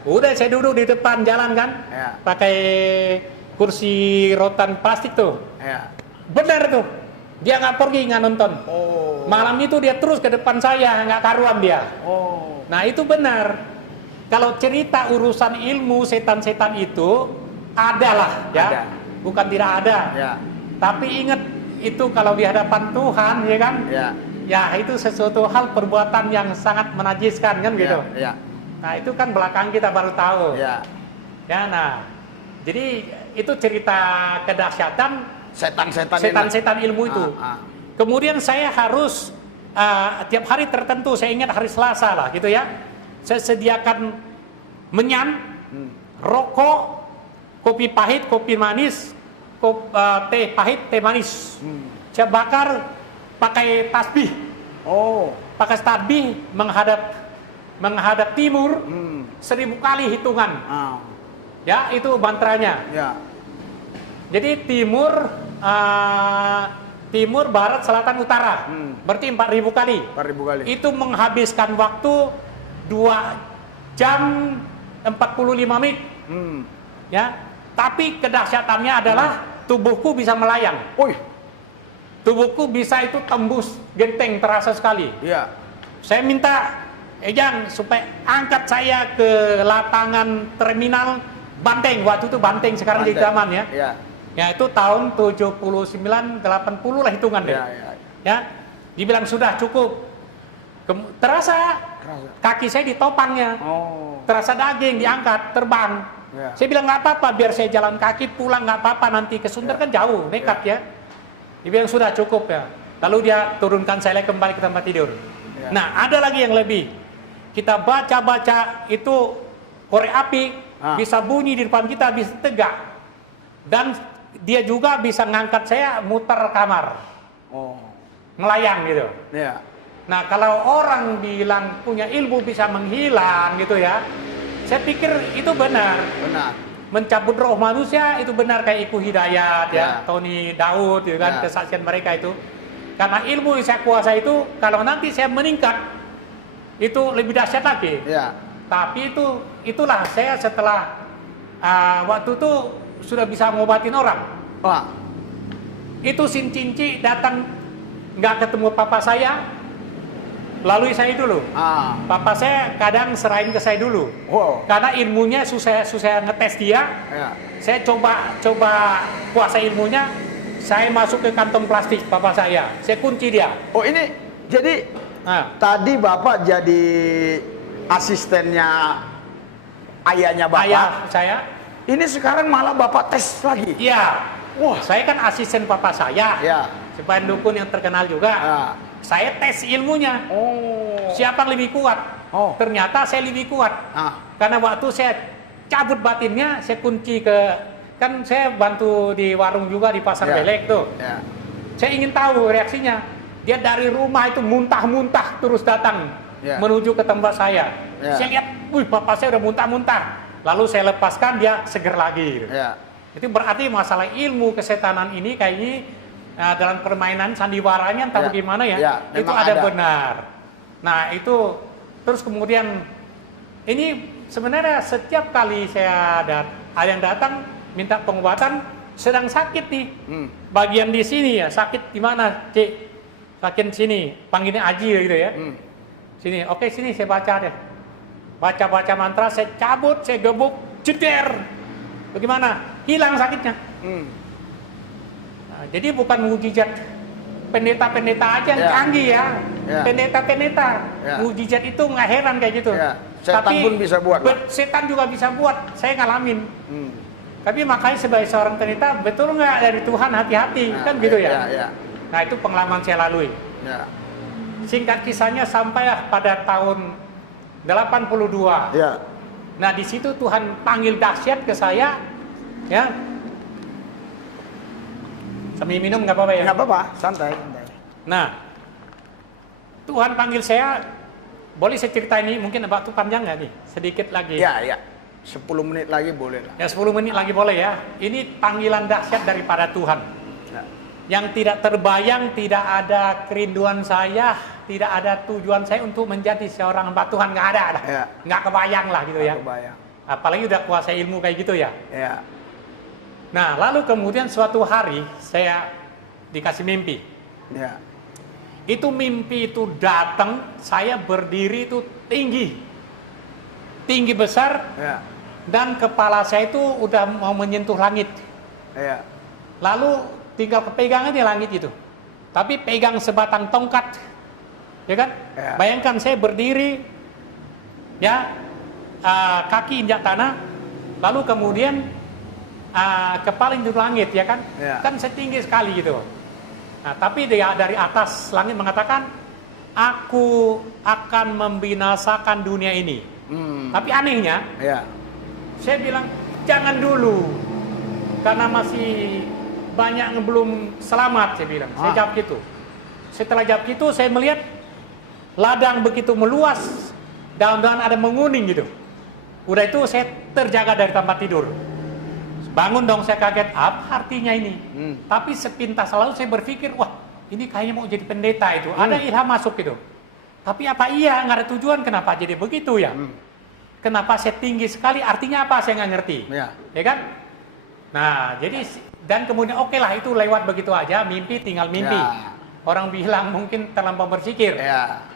Udah saya duduk di depan jalan kan, pakai kursi rotan plastik tuh. Benar tuh. Dia nggak pergi, nggak nonton. Malam itu dia terus ke depan saya, nggak karuan dia. Nah itu benar. Kalau cerita urusan ilmu setan-setan itu adalah, ya, bukan tidak ada. Tapi ingat itu kalau di hadapan Tuhan, ya kan? Ya. Ya itu sesuatu hal perbuatan yang sangat menajiskan kan gitu. Ya. Nah itu kan belakang kita baru tahu. Ya. Ya, nah jadi itu cerita kedahsyatan setan-setan ilmu itu. Kemudian saya harus tiap hari tertentu, saya ingat hari Selasa lah gitu ya, saya sediakan menyan, rokok, kopi pahit, kopi manis, teh pahit, teh manis. Saya bakar pakai tasbih. Pakai tasbih menghadap timur 1000 kali hitungan. Ya, itu mantranya. Ya. Jadi timur, barat, selatan, utara. Berarti 4000 kali. 4000 kali. Itu menghabiskan waktu 2 jam 45 menit. Ya. Tapi kedahsyatannya adalah tubuhku bisa melayang. Tubuhku bisa itu tembus genteng, terasa sekali. Iya. Saya minta Ejang supaya angkat saya ke lapangan terminal Banteng. Waktu itu Banteng, sekarang di Taman ya. Iya. Ya itu tahun 79, 80 lah hitungan deh. Ya. Dibilang sudah cukup. Terasa kaki saya ditopangnya. Terasa daging diangkat, terbang. Ya. Saya bilang nggak apa-apa, biar saya jalan kaki pulang, nggak apa-apa, nanti ke Sunter kan jauh, nekat ya. Dia bilang sudah cukup ya. Lalu dia turunkan saya kembali ke tempat tidur. Ya. Nah ada lagi yang lebih. Kita baca-baca itu korek api bisa bunyi di depan kita, bisa tegak. Dan dia juga bisa ngangkat saya muter kamar. Melayang gitu. Ya. Nah kalau orang bilang punya ilmu bisa menghilang gitu ya, saya pikir itu benar. Mencabut roh manusia itu benar, kayak Ibu Hidayat ya, Tony Daud gitu kan, kesaksian mereka itu. Karena ilmu yang saya kuasai itu kalau nanti saya meningkat itu lebih dahsyat lagi. Ya. Tapi itulah saya setelah waktu itu sudah bisa ngobatin orang. Itu Sin Cinci datang nggak ketemu papa saya, lalui saya dulu. Papa saya kadang serahin ke saya dulu. Karena ilmunya susah ngetes dia. Saya coba kuasa ilmunya. Saya masuk ke kantong plastik papa saya kunci dia. Ini jadi tadi Bapak jadi asistennya ayahnya Bapak. Ayah saya. Ini sekarang malah Bapak tes lagi. Iya. Saya kan asisten papa saya. Sebagai dukun yang terkenal juga. Saya tes ilmunya. Siapa yang lebih kuat? Ternyata saya lebih kuat. Karena waktu saya cabut batinnya, saya kunci kan saya bantu di warung juga di Pasar Belek tuh. Saya ingin tahu reaksinya. Dia dari rumah itu muntah-muntah terus datang menuju ke tempat saya. Saya lihat, bapak saya udah muntah-muntah. Lalu saya lepaskan, dia seger lagi. Itu berarti masalah ilmu kesetanan ini kayaknya dalam permainan sandiwaranya entah bagaimana ya, itu ada benar. Nah itu terus kemudian ini sebenarnya setiap kali saya ada yang datang minta pengobatan, sedang sakit nih, bagian di sini ya, sakit di mana, Cik? Sakit sini, panggilnya Aji gitu ya. Sini, oke sini saya baca deh. Baca mantra, saya cabut, saya gebuk, jeder. Bagaimana? Hilang sakitnya. Nah, jadi bukan mukjizat pendeta-pendeta aja yang canggih ya. Pendeta-pendeta. Mukjizat itu nggak heran kayak gitu. Setan pun bisa buat. Setan juga bisa buat. Saya ngalamin. Tapi makanya sebagai seorang pendeta, betul nggak dari Tuhan, hati-hati. Kan gitu ya. Nah itu pengalaman saya lalui. Singkat kisahnya sampai pada tahun 82. Nah di situ Tuhan panggil dahsyat ke saya, ya. Sambil minum nggak apa-apa ya? Nggak apa-apa, santai. Nah, Tuhan panggil saya, boleh saya cerita ini, mungkin waktu panjang nggak nih? Sedikit lagi. 10 menit lagi boleh lah. Ya 10 menit lagi boleh ya. Ini panggilan dahsyat daripada Tuhan. Yang tidak terbayang, tidak ada kerinduan saya, tidak ada tujuan saya untuk menjadi seorang hamba Tuhan, nggak ada. Nggak kebayang lah gitu ya. Apalagi udah kuasa ilmu kayak gitu ya. Nah lalu kemudian suatu hari saya dikasih mimpi. Itu mimpi itu datang, saya berdiri itu tinggi besar, dan kepala saya itu udah mau menyentuh langit. Lalu tinggal kepegang aja langit itu. Tapi pegang sebatang tongkat, ya kan? Ya. Bayangkan saya berdiri, ya, kaki injak tanah, lalu kemudian kepala di langit, ya kan? Ya. Kan setinggi sekali gitu. Nah, tapi dia dari atas langit mengatakan, aku akan membinasakan dunia ini. Tapi anehnya, Ya. saya bilang jangan dulu, karena masih banyak yang belum selamat, saya bilang. Saya jawab gitu. Setelah jawab gitu, saya melihat ladang begitu meluas, daun-daun ada menguning gitu. Udah itu saya terjaga dari tempat tidur. Bangun dong, saya kaget, apa artinya ini? Tapi sepintas lalu saya berpikir, wah ini kayaknya mau jadi pendeta itu. Ada ilham masuk gitu. Tapi apa iya, nggak ada tujuan, kenapa jadi begitu ya? Kenapa saya tinggi sekali, artinya apa saya nggak ngerti. Ya kan? Nah, jadi, dan kemudian oke lah itu lewat begitu aja, mimpi tinggal mimpi. Ya. Orang bilang mungkin terlampau berpikir. Ya.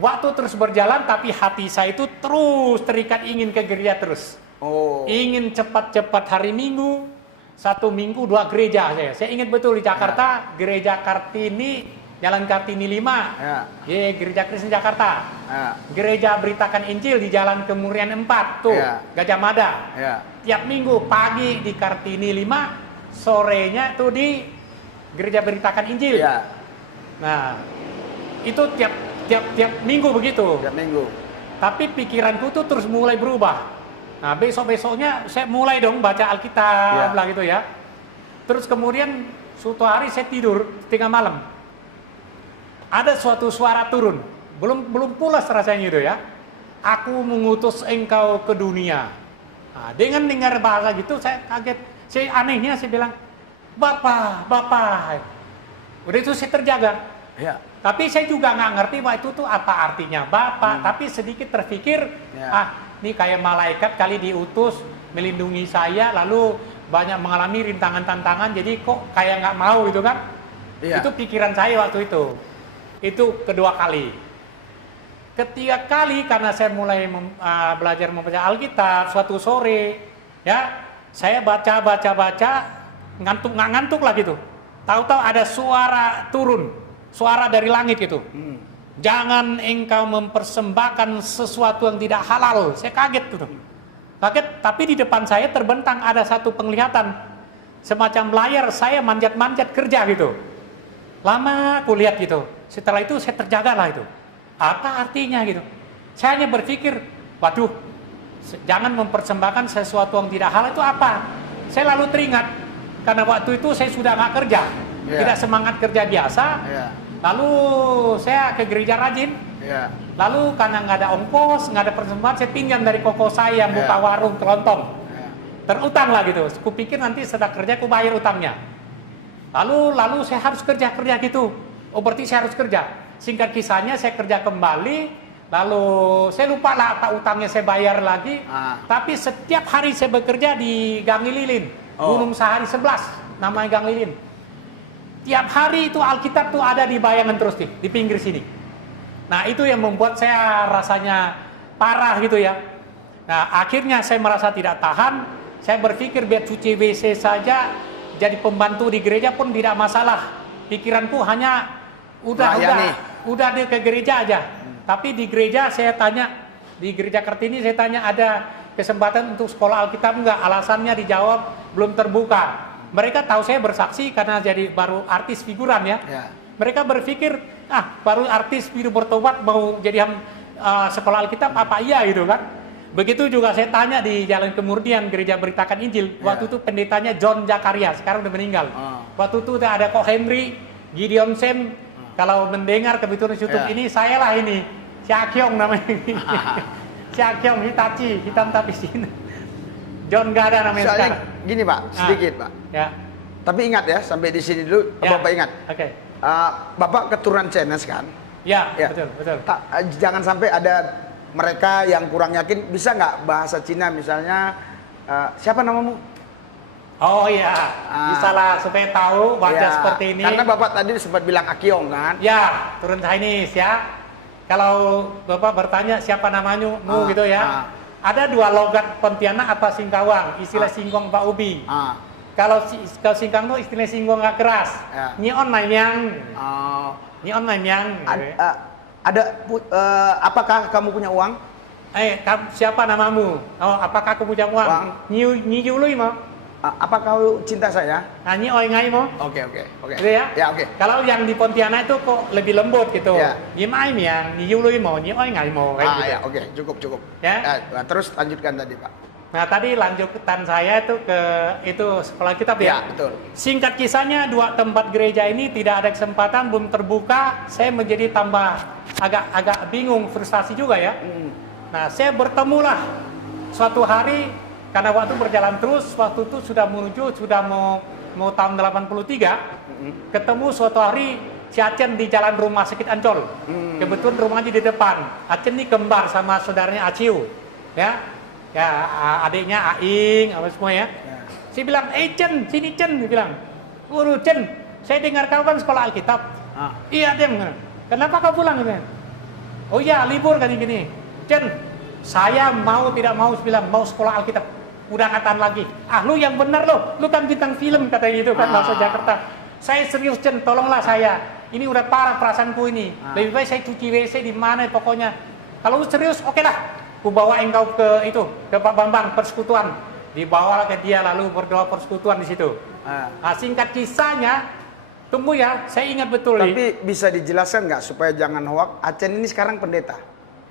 Waktu terus berjalan, tapi hati saya itu terus terikat ingin ke gereja terus. Oh. Ingin cepat-cepat hari Minggu, 1 minggu 2 gereja saya. Saya ingat betul di Jakarta, gereja Kartini, Jalan Kartini 5, gereja Kristen Jakarta. Gereja Beritakan Injil di Jalan Kemurian 4, tuh, Gajah Mada. Tiap minggu pagi di Kartini 5, sorenya tuh di gereja Beritakan Injil. Nah, itu tiap minggu begitu. Tiap minggu. Tapi pikiranku tuh terus mulai berubah. Nah, besok-besoknya saya mulai dong baca Alkitab lah gitu ya. Terus kemudian suatu hari saya tidur tengah malam. Ada suatu suara turun. Belum pulas rasanya itu ya. Aku mengutus engkau ke dunia. Nah, dengan dengar bahasa gitu saya kaget. Saya anehnya saya bilang, Bapak. Udah itu saya terjaga. Tapi saya juga nggak ngerti wah itu tuh apa artinya Bapak. Tapi sedikit terpikir, ini kayak malaikat kali diutus melindungi saya, lalu banyak mengalami rintangan tantangan, jadi kok kayak nggak mau gitu kan? Itu pikiran saya waktu itu. Itu kedua kali. Ketiga kali karena saya mulai belajar membaca Alkitab, suatu sore ya saya baca nggak ngantuk lah gitu. Tahu-tahu ada suara turun, suara dari langit gitu. Jangan engkau mempersembahkan sesuatu yang tidak halal. Saya kaget gitu. Kaget, tapi di depan saya terbentang ada satu penglihatan semacam layar, saya manjat-manjat kerja gitu. Lama aku lihat gitu. Setelah itu saya terjaga lah itu. Apa artinya gitu? Saya hanya berpikir, waduh, jangan mempersembahkan sesuatu yang tidak halal itu apa? Saya lalu teringat karena waktu itu saya sudah nggak kerja, tidak semangat kerja biasa. Lalu saya ke gereja rajin. Lalu karena nggak ada ongkos, nggak ada persembahan, saya pinjam dari koko saya yang buka warung kelontong. Terutang lah gitu. Aku pikir nanti setelah kerja aku bayar utangnya. Lalu saya harus kerja gitu. Oh berarti saya harus kerja. Singkat kisahnya saya kerja kembali. Lalu saya lupa lah apa utangnya saya bayar lagi. Tapi setiap hari saya bekerja di Gang Lilin, Gunung Sahari 11, namanya Gang Lilin. Tiap hari itu Alkitab tuh ada di bayangan terus nih, di pinggir sini. Nah itu yang membuat saya rasanya parah gitu ya. Nah akhirnya saya merasa tidak tahan. Saya berpikir biar cuci WC saja, jadi pembantu di gereja pun tidak masalah. Pikiranku hanya udah dia ke gereja aja. Tapi di gereja saya tanya, di gereja Kartini saya tanya ada kesempatan untuk sekolah Alkitab enggak? Alasannya dijawab belum terbuka. Mereka tahu saya bersaksi karena jadi baru artis figuran ya. Mereka berpikir, baru artis biru bertobat mau jadi sekolah Alkitab apa iya gitu kan. Begitu juga saya tanya di Jalan Kemurnian gereja Beritakan Injil. Waktu itu pendetanya John Zakaria, sekarang udah meninggal. Waktu itu ada Kok Henry, Gideon Sam. Kalau mendengar kebetulan YouTube ini, saya lah ini. Si Akyong namanya. Si Akyong Hitachi, hitam tapi sini. John gak ada namanya Soalnya sekarang. gini Pak, sedikit Pak. Tapi ingat ya, sampai di sini dulu, Bapak ingat. Bapak keturunan Chinese kan? Betul. Jangan sampai ada mereka yang kurang yakin, bisa nggak bahasa Cina misalnya, siapa namamu? Oh iya, bisa lah supaya tahu wajah seperti ini. Karena Bapak tadi sempat bilang Akyong kan? Ya, turun Chinese ya. Kalau Bapak bertanya siapa namanya, gitu ya. Ada 2 logat Pontianak apa Singkawang, istilah Singkong Pak Ubi. kalau singkang tuh istilah singgung nggak keras. Ya. Nyion maimyang. Oh, Nyion maimyang. apakah kamu punya uang? Siapa namamu? Oh, apakah aku punya uang? Uang. Nyiu lui mau? Apa kau cinta saya? Nyi oi ngai mau? Oke. Gitu ya? Ya, oke. Kalau yang di Pontianak itu kok lebih lembut gitu. Ya. Nyi maimyang, nyiu lui mau, nyi oi ngai mau kayak gitu. Ya, oke, cukup. Ya. Nah, terus lanjutkan tadi, Pak. Nah, tadi lanjutan saya itu ke sekolah kitab ya. Ya, betul. Singkat kisahnya, 2 tempat gereja ini tidak ada kesempatan, belum terbuka. Saya menjadi tambah agak bingung, frustasi juga ya. Nah, saya bertemulah suatu hari, karena waktu berjalan terus, waktu itu sudah mau tahun 83, ketemu suatu hari si Acen di jalan Rumah Sakit Ancol. Kebetulan rumahnya di depan. Acen ini kembar sama saudaranya Aciu, ya adiknya Aing, apa semua ya. Saya bilang, Cen, sini Cen, dia bilang. Waduh Cen, saya dengar kau kan sekolah Alkitab. Iya Dem, kenapa kau pulang? Oh iya, libur kan gini. Cen, saya mau tidak mau bilang mau sekolah Alkitab. Udah angkatan lagi. Lu yang benar loh. Lu kan bintang film katanya gitu kan bahasa Jakarta. Saya serius Cen, tolonglah saya. Ini udah parah perasaanku ini. Lebih baik saya cuci WC di mana pokoknya. Kalau lu serius, oke lah. Ku bawa engkau ke Pak Bambang persekutuan. Dibawalah ke dia lalu berdoa persekutuan di situ. Nah, singkat kisahnya, tunggu ya, saya ingat betul. Tapi bisa dijelaskan nggak supaya jangan hoak? Acen ini sekarang pendeta?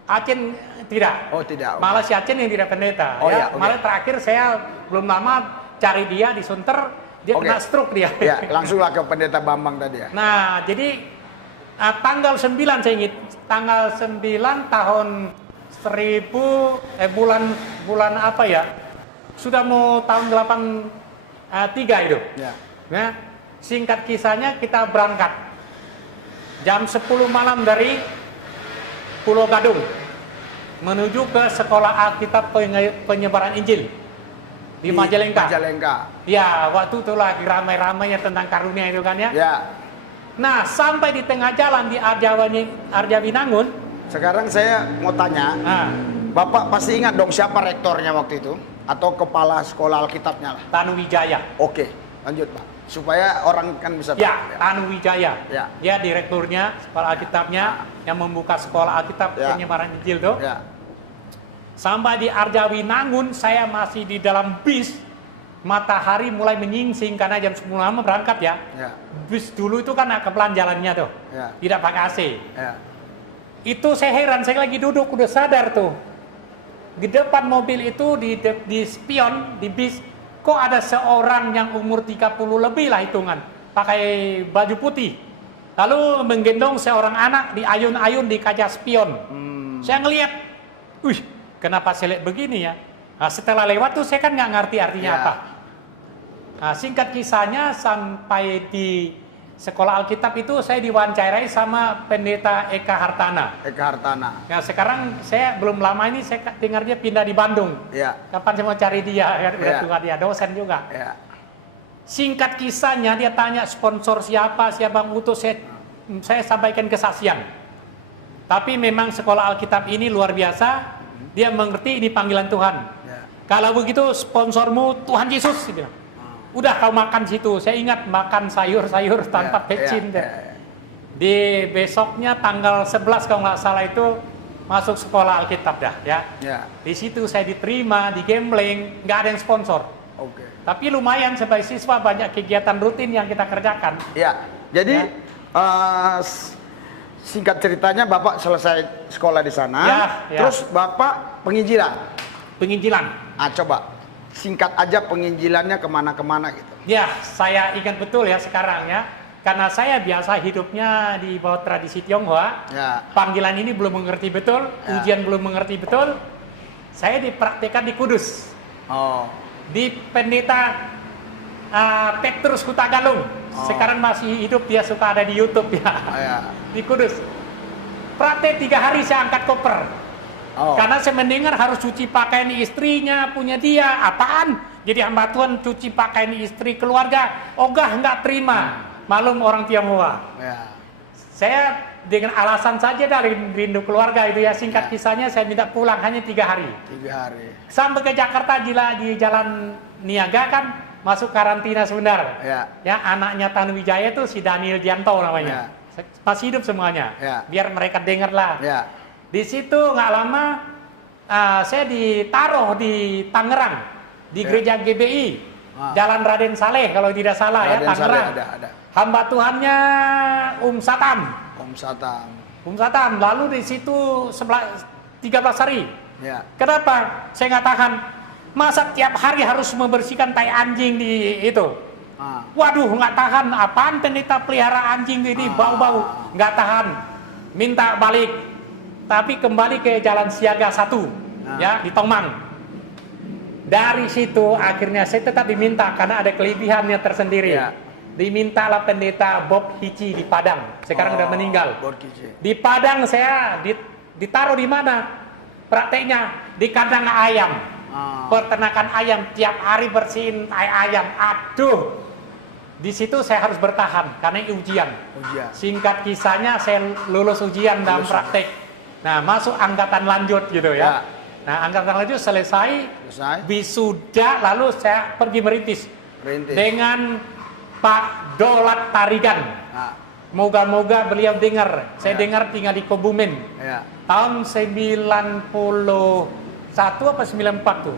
Acen tidak. Oh tidak. Okay. Malah si Acen yang tidak pendeta. Oh, ya. ya, okay. Malah terakhir saya belum lama cari dia di Sunter, dia kena stroke dia. Ya, langsunglah ke pendeta Bambang tadi ya. Nah, jadi tanggal 9 saya ingat, tanggal 9 tahun 1000 bulan apa ya? Sudah mau tahun 83 itu. Ya. Nah, singkat kisahnya kita berangkat jam 10 malam dari Pulau Gadung menuju ke sekolah Alkitab penyebaran Injil di Majalengka. Ya, waktu itu lagi ramai-ramainya tentang karunia itu kan ya. Ya. Nah, sampai di tengah jalan di Arjawinangun. Sekarang saya mau tanya, Bapak pasti ingat dong siapa rektornya waktu itu? Atau kepala sekolah Alkitabnya lah? Tanu Wijaya. Oke, lanjut Pak. Supaya orang kan bisa tahu. Ya, Tanu Wijaya. Ya. Dia direkturnya sekolah Alkitabnya yang membuka sekolah Alkitab penyebaran Injil tuh. Ya. Sampai di Arjawinangun saya masih di dalam bis. Matahari mulai menyingsing karena jam 10 malam berangkat ya. Ya. Bis dulu itu kan kepelan jalannya tuh. Ya. Tidak pakai AC. Ya. Itu saya heran, saya lagi duduk udah sadar tuh. Di depan mobil itu di spion, di bis, kok ada seorang yang umur 30 lebih lah hitungan, pakai baju putih. Lalu menggendong seorang anak di ayun-ayun di kaca spion. Saya ngelihat, kenapa saya lihat begini ya? Nah, setelah lewat tuh saya kan nggak ngerti artinya apa. Nah, singkat kisahnya sampai di sekolah Alkitab itu saya diwawancarai sama pendeta Eka Hartana. Nah, sekarang saya belum lama ini saya dengar dia pindah di Bandung. Ya. Kapan saya mau cari dia? Udah dia dosen juga. Ya. Singkat kisahnya dia tanya sponsor siapa yang utus, saya sampaikan kesaksian. Tapi memang sekolah Alkitab ini luar biasa. Dia mengerti ini panggilan Tuhan. Ya. Kalau begitu sponsormu Tuhan Yesus, dia bilang. Udah kau makan situ. Saya ingat makan sayur-sayur tanpa pecin. Di besoknya tanggal 11 kalau nggak salah itu masuk sekolah Alkitab dah ya. Di situ saya diterima, digambling, nggak ada yang sponsor. Tapi lumayan sebagai siswa banyak kegiatan rutin yang kita kerjakan. Ya. Jadi singkat ceritanya Bapak selesai sekolah di sana. Terus Bapak penginjilan. Coba singkat aja penginjilannya kemana-kemana gitu. Ya, saya ingat betul ya sekarang ya. Karena saya biasa hidupnya di bawah tradisi Tionghoa. Panggilan ini belum mengerti betul, ujian belum mengerti betul. Saya dipraktikkan di Kudus. Di pendeta Petrus Hutagalung. Sekarang masih hidup, dia suka ada di YouTube ya. Di Kudus. Praktek 3 hari saya angkat koper. Karena saya mendengar harus cuci pakaian istrinya punya dia. Apaan? Jadi hamba Tuhan cuci pakaian istri keluarga. Nggak terima. Malum orang Tionghoa. Saya dengan alasan saja dari rindu keluarga itu ya. Singkat kisahnya saya minta pulang hanya 3 hari. 3 hari. Sampai ke Jakarta di jalan Niaga kan. masuk karantina sebentar. Ya. Ya, anaknya Tanuwijaya itu si Daniel Janto namanya. Masih hidup semuanya. Ya. Biar mereka dengar lah. Ya. Di situ nggak lama saya ditaruh di Tangerang di gereja GBI. Jalan Raden Saleh kalau tidak salah ya, Tangerang. Ada. Hamba Tuhannya Satam. Satam. Satam. Lalu di situ 13 hari. Ya. Kenapa? Saya nggak tahan. Masa tiap hari harus membersihkan tai anjing di itu? Waduh, nggak tahan. Apaan pendeta pelihara anjing ini bau-bau? Nggak tahan. Minta balik. Tapi kembali ke Jalan Siaga 1 ya di Tomang. Dari situ akhirnya saya tetap diminta karena ada kelebihannya tersendiri. Ya. Dimintalah pendeta Bob Hici di Padang. Sekarang udah meninggal. Di Padang saya ditaruh di mana? Prakteknya di kandang ayam. Peternakan ayam, tiap hari bersihin ayam. Aduh, di situ saya harus bertahan karena ujian. Singkat kisahnya saya lulus ujian dalam praktek. Nah, masuk angkatan lanjut gitu ya. Nah, angkatan lanjut selesai. Wisuda, lalu saya pergi merintis. Dengan Pak Dolat Tarigan. Moga-moga beliau dengar. Saya dengar tinggal di Kebumen. Tahun 91 apa 94 tuh.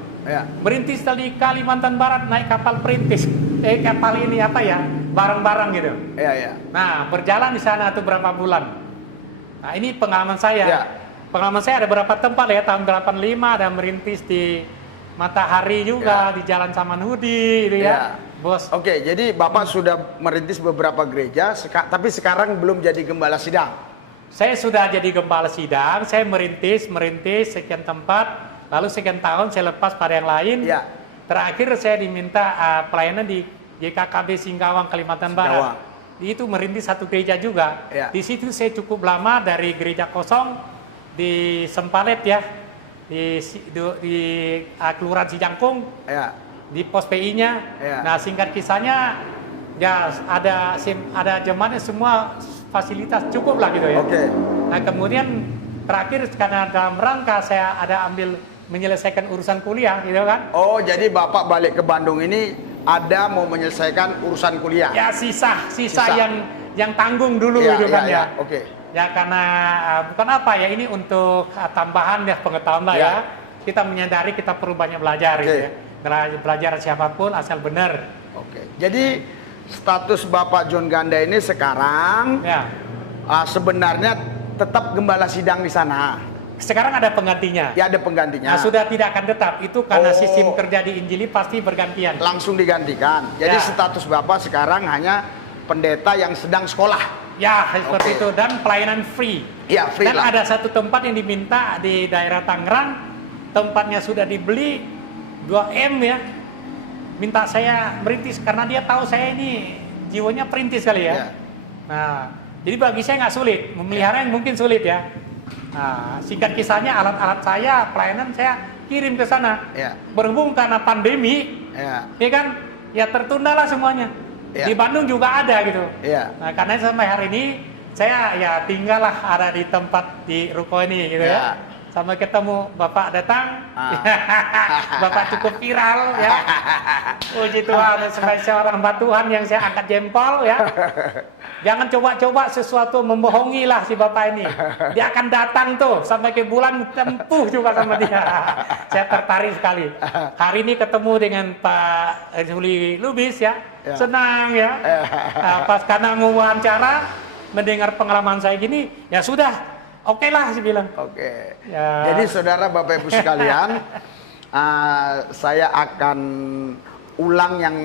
Merintis dari Kalimantan Barat naik kapal perintis. Kapal ini apa ya? Barang-barang gitu. Nah, berjalan di sana tuh berapa bulan. Nah, ini pengalaman saya. Pengalaman saya ada berapa tempat ya. Tahun 85 ada merintis di Matahari juga, di Jalan Samanhudi gitu ya. Bos. Oke, jadi Bapak sudah merintis beberapa gereja, tapi sekarang belum jadi gembala sidang. Saya sudah jadi gembala sidang, saya merintis sekian tempat, lalu sekian tahun saya lepas pada yang lain. Terakhir saya diminta pelayanan di GKKB Singkawang, Kalimantan Barat. Itu merintis satu gereja juga. Di situ saya cukup lama dari gereja kosong di Sempalet ya, di Kelurahan Sijangkung. Di pos PI-nya. Nah, singkat kisahnya ya ada jemaatnya semua fasilitas cukup lah gitu ya. Nah, kemudian terakhir karena dalam rangka saya ada ambil menyelesaikan urusan kuliah gitu kan. Oh, jadi Bapak balik ke Bandung ini ada mau menyelesaikan urusan kuliah. Ya, sisa yang tanggung dulu gitu kan ya. Ya karena bukan apa ya, ini untuk tambahan ya pengetahuan lah ya. Kita menyadari kita perlu banyak belajar gitu ya. Belajar siapapun asal benar. Jadi status Bapak John Ganda ini sekarang sebenarnya tetap gembala sidang di sana. Sekarang ada penggantinya. Ya, ada penggantinya. Nah, sudah tidak akan tetap itu karena sistem kerja di Injili pasti bergantian. Langsung digantikan. Jadi status Bapak sekarang hanya pendeta yang sedang sekolah. Ya, seperti itu, dan pelayanan free. Ya, free. Dan ada satu tempat yang diminta di daerah Tangerang, tempatnya sudah dibeli 2M ya, minta saya merintis karena dia tahu saya ini jiwanya perintis kali ya. Nah, jadi bagi saya nggak sulit, memelihara yang mungkin sulit ya. Nah, singkat kisahnya alat-alat saya, pelayanan saya kirim ke sana. Berhubung karena pandemi, ya kan, ya tertundalah semuanya. Di Bandung juga ada gitu. Nah, karena sampai hari ini saya ya tinggallah ada di tempat di ruko ini gitu ya. Sampai ketemu Bapak datang, Bapak cukup viral ya. Puji Tuhan, sebagai seorang hamba Tuhan yang saya angkat jempol ya. Jangan coba-coba sesuatu membohongi lah si Bapak ini. Dia akan datang tuh sampai ke bulan tempuh juga sama dia. Saya tertarik sekali. Hari ini ketemu dengan Pak Juli Lubis ya. Senang ya. Pas karena mau wawancara, mendengar pengalaman saya gini, ya sudah. Oke lah, saya bilang. Ya. Jadi saudara Bapak Ibu sekalian, saya akan ulang yang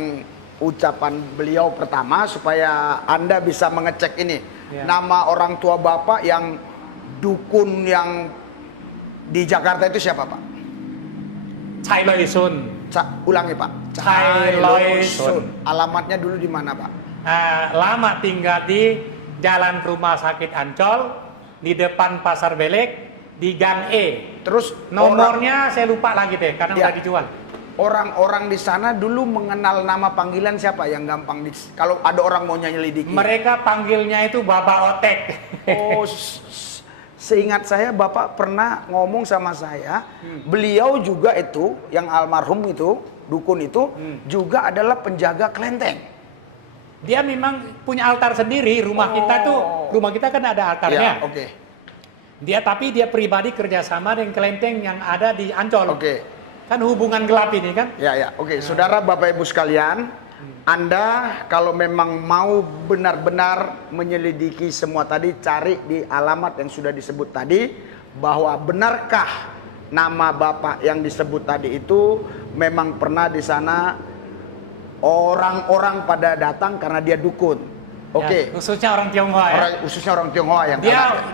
ucapan beliau pertama supaya Anda bisa mengecek ini. Nama orang tua Bapak yang dukun yang di Jakarta itu siapa, Pak? Chai Loi Sun. Ulangi, Pak. Chai Loi Sun. Alamatnya dulu di mana, Pak? Lama tinggal di Jalan Rumah Sakit Ancol, di depan Pasar Belek, di Gang E. Terus nomornya saya lupa lagi deh karena udah dijual. Orang-orang di sana dulu mengenal nama panggilan siapa yang gampang kalau ada orang mau nyelidiki? Mereka panggilnya itu Bapak Otek. Oh, seingat saya Bapak pernah ngomong sama saya, beliau juga itu yang almarhum itu dukun itu juga adalah penjaga kelenteng. Dia memang punya altar sendiri. Rumah kita kan ada altarnya. Ya, oke. Tapi dia pribadi kerjasama dengan kelenteng yang ada di Ancol. Oke. Kan hubungan gelap ini kan. Ya, oke. Saudara, Bapak Ibu sekalian, Anda kalau memang mau benar-benar menyelidiki semua tadi, cari di alamat yang sudah disebut tadi, bahwa benarkah nama Bapak yang disebut tadi itu memang pernah di sana orang-orang pada datang karena dia dukun. Oke. Ya, khususnya orang Tionghoa ya. Khususnya orang Tionghoa yang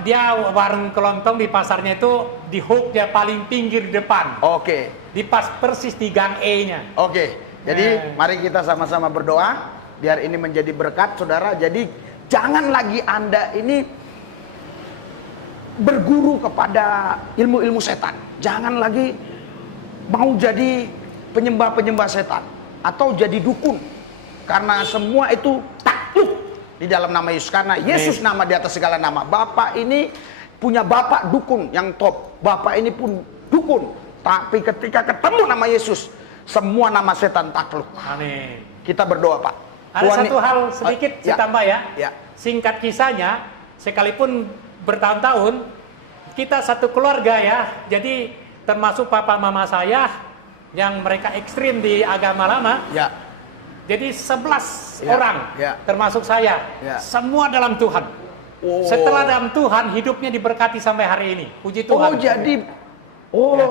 dia warung kelontong di pasarnya itu di hook dia paling pinggir di depan. Oke. Di pas persis di gang E-nya. Oke. Jadi mari kita sama-sama berdoa biar ini menjadi berkat, saudara. Jadi jangan lagi Anda ini berguru kepada ilmu-ilmu setan. Jangan lagi mau jadi penyembah-penyembah setan atau jadi dukun. Karena semua itu takluk di dalam nama Yesus. Karena Yesus nama di atas segala nama. Bapak ini punya bapak dukun yang top. Bapak ini pun dukun. Tapi ketika ketemu nama Yesus, semua nama setan takluk. Amin. Kita berdoa, Pak. Ada satu hal sedikit saya tambah ya. Singkat kisahnya, sekalipun bertahun-tahun, kita satu keluarga ya. Jadi termasuk papa mama saya yang mereka ekstrim di agama lama. Ya. Jadi 11 orang, termasuk saya, semua dalam Tuhan. Setelah dalam Tuhan, hidupnya diberkati sampai hari ini. Puji Tuhan.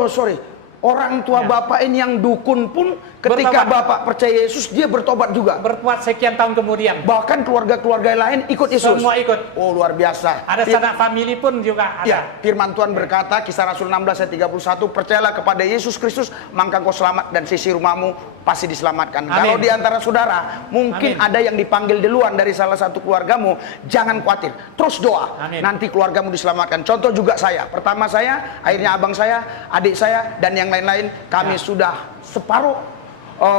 Sorry. Orang tua Bapak ini yang dukun pun ketika Bapak percaya Yesus, dia bertobat juga. Bertobat sekian tahun kemudian. Bahkan keluarga-keluarga lain ikut Yesus. Semua ikut. Oh, luar biasa. Ada sanak famili pun juga ada. Ya, firman Tuhan berkata, Kisah Rasul 16 ayat 31, percayalah kepada Yesus Kristus, maka kau selamat dan sisi rumahmu pasti diselamatkan. Amin. Kalau di antara saudara, mungkin ada yang dipanggil duluan dari salah satu keluargamu, jangan khawatir. Terus doa. Amin. Nanti keluargamu diselamatkan. Contoh juga saya. Pertama saya, akhirnya abang saya, adik saya, dan yang lain-lain, kami sudah separuh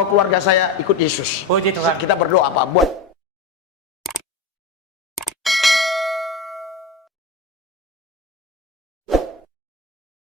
keluarga saya ikut Yesus. Puji Tuhan. Kita berdoa, Pak, buat